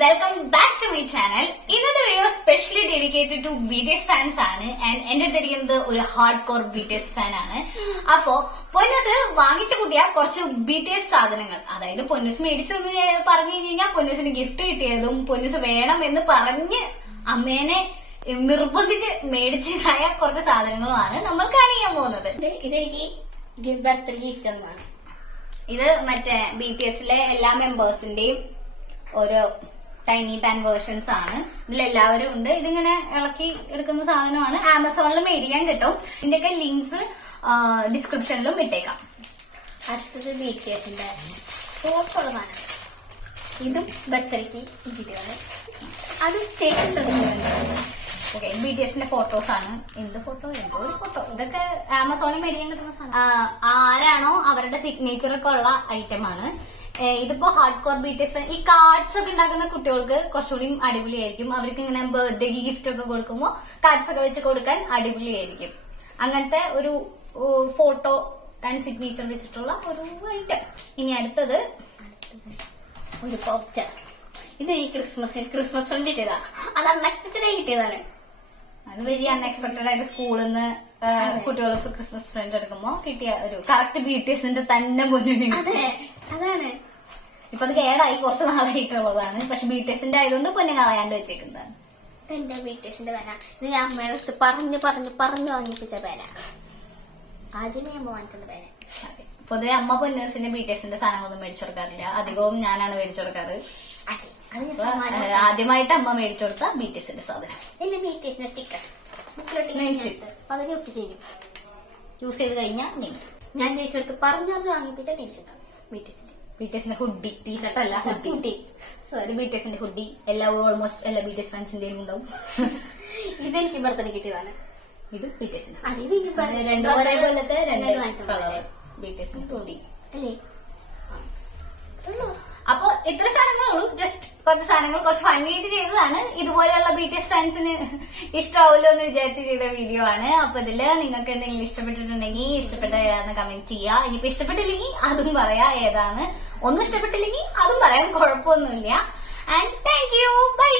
Welcome back to my channel. ഇന്നത്തെ video specially dedicated to BTS fans ആണ്. And എന്റെ അടുത്തിരിക്കുന്നത് ഒരു ഹാർഡ് കോർ BTS ഫാൻ ആണ്. അപ്പോ പൊന്നൂസ് വാങ്ങിച്ചു കൂട്ടിയ കുറച്ച് BTS സാധനങ്ങൾ, അതായത് പൊന്നൂസ് മേടിച്ചു എന്ന് പറഞ്ഞു കഴിഞ്ഞാൽ പൊന്നൂസിന് ഗിഫ്റ്റ് കിട്ടിയതും പൊന്നൂസ് വേണം എന്ന് പറഞ്ഞ് അമ്മേനെ നിർബന്ധിച്ച് മേടിച്ചതായ കുറച്ച് സാധനങ്ങളുമാണ് നമ്മൾ കാണിക്കാൻ പോകുന്നത്. ഇതെനിക്ക് ബർത്ത്ഡേ ഗിഫ്റ്റ് എന്നാണ്. ഇത് മറ്റേ BTSലെ എല്ലാ മെമ്പേഴ്സിന്റെയും ഓരോ ടൈനി പാൻ വേർഷൻസ് ആണ്. ഇതിലെല്ലാവരും ഉണ്ട്. ഇതിങ്ങനെ ഇളക്കി എടുക്കുന്ന സാധനമാണ്. ആമസോണിൽ മേടിക്കാൻ കിട്ടും. ഇതിന്റെയൊക്കെ ലിങ്ക്സ് ഡിസ്ക്രിപ്ഷനിലും ഇട്ടേക്കാം. അടുത്തത് BTSന്റെ ഫോട്ടോകളാണ്. ഇതും ബർത്ത്ഡേക്ക് കിട്ടിയതാണ്. അതും ഓക്കെ, BTSന്റെ ഫോട്ടോസ് ആണ്. എന്ത് ഫോട്ടോ, എന്തോ ഒരു ഫോട്ടോ. ഇതൊക്കെ ആമസോണിൽ മേടിക്കാൻ കിട്ടുന്ന സാധനം. ആരാണോ അവരുടെ സിഗ്നേച്ചർ ഒക്കെ ഉള്ള ഐറ്റം ആണ്. ഇതിപ്പോ ഹാർഡ് കോർ BTS ഈ കാർഡ്സ് ഒക്കെ ഉണ്ടാക്കുന്ന കുട്ടികൾക്ക് കുറച്ചുകൂടി അടിപൊളിയായിരിക്കും. അവർക്ക് ഇങ്ങനെ ബർത്ത്ഡേ ഗിഫ്റ്റ് ഒക്കെ കൊടുക്കുമ്പോൾ കാർഡ്സ് ഒക്കെ വെച്ച് കൊടുക്കാൻ അടിപൊളിയായിരിക്കും. അങ്ങനത്തെ ഒരു ഫോട്ടോ ആൻഡ് സിഗ്നേച്ചർ വെച്ചിട്ടുള്ള ഒരു ഐറ്റം. ഇനി അടുത്തത് ഒരു പോസ്റ്റർ. ഇത് ഈ ക്രിസ്മസ് ഫ്രണ്ട് കിട്ടിയതാ. അത് അൺഎക്സ്പെക്ടഡ് കിട്ടിയതാണ്. അത് വെരി അൺഎക്സ്പെക്ടഡ് ആയിട്ട് സ്കൂളിൽ നിന്ന് കുട്ടികൾ ക്രിസ്മസ് ഫ്രണ്ട് എടുക്കുമ്പോ കിട്ടിയ ഒരു കറക്റ്റ് BTSന്റെ തന്നെ മുന്നിൽ. അതാണ്. ഇപ്പൊ അത് കേടായി കുറച്ച് നാളായിട്ടുള്ളതാണ്. പക്ഷെ BTSന്റെ ആയതുകൊണ്ട് പൊന്നെ കളയാണ്ട് വെച്ചേക്കുന്നതാണ്. ഇതെന്റെ BTSന്റെ പേന. ഇത് ഞാൻ അമ്മയുടെ അടുത്ത് പറഞ്ഞു വാങ്ങിപ്പിച്ച പേന. ആദ്യമേ അമ്മ വാങ്ങിക്കുന്ന പേന. പൊതുവെ അമ്മ പൊന്നൂസിന്റെ BTSന്റെ സാധനങ്ങളൊന്നും മേടിച്ചു കൊടുക്കാറില്ല. അധികവും ഞാനാണ് മേടിച്ചു കൊടുക്കാറ്. ആദ്യമായിട്ട് അമ്മ മേടിച്ചു കൊടുത്ത BTSന്റെ സാധനം. BTSന്റെ സ്റ്റിക്കർ അതിനെ ഒട്ട് ചെയ്യും. യൂസ് ചെയ്ത് കഴിഞ്ഞാൽ നെയിംസ്. ഞാൻ ചോദിച്ചെടുത്ത് പറഞ്ഞു വാങ്ങിപ്പിച്ച ടീഷർട്ടാണ് BTSന്റെ ഹുഡി. ടീഷർട്ട് അല്ല, ഹുഡി. BTSന്റെ ഹുഡി ഓൾമോസ്റ്റ് എല്ലാ BTS ഫാൻസിന്റെയും ഉണ്ടാവും. ഇതെനിക്ക് ബർത്ത്ഡേ കിട്ടിയതാണ്. ഇത് BTSന്റെ. രണ്ടു ഒരേ പോലത്തെ രണ്ട് കളർ BTSന്റെ ഹുഡി അല്ലേ. അപ്പൊ ഇത്ര സാധനങ്ങളുള്ളൂ. ജസ്റ്റ് കുറച്ച് സാധനങ്ങൾ കുറച്ച് ഫണ്ണിയായിട്ട് ചെയ്തതാണ്. ഇതുപോലെയുള്ള BTS ഫാൻസിന് ഇഷ്ടമാവുമല്ലോ എന്ന് വിചാരിച്ച് ചെയ്ത വീഡിയോ ആണ്. അപ്പൊ ഇതില് നിങ്ങൾക്ക് എന്തെങ്കിലും ഇഷ്ടപ്പെട്ടിട്ടുണ്ടെങ്കിൽ ഇഷ്ടപ്പെട്ട ഏതാന്ന് കമന്റ് ചെയ്യാ. ഇനിയിപ്പോ ഇഷ്ടപ്പെട്ടില്ലെങ്കിൽ അതും പറയാ ഏതാണ്. ഒന്നും ഇഷ്ടപ്പെട്ടില്ലെങ്കിൽ അതും പറയാം, കുഴപ്പമൊന്നുമില്ല. And thank you, by.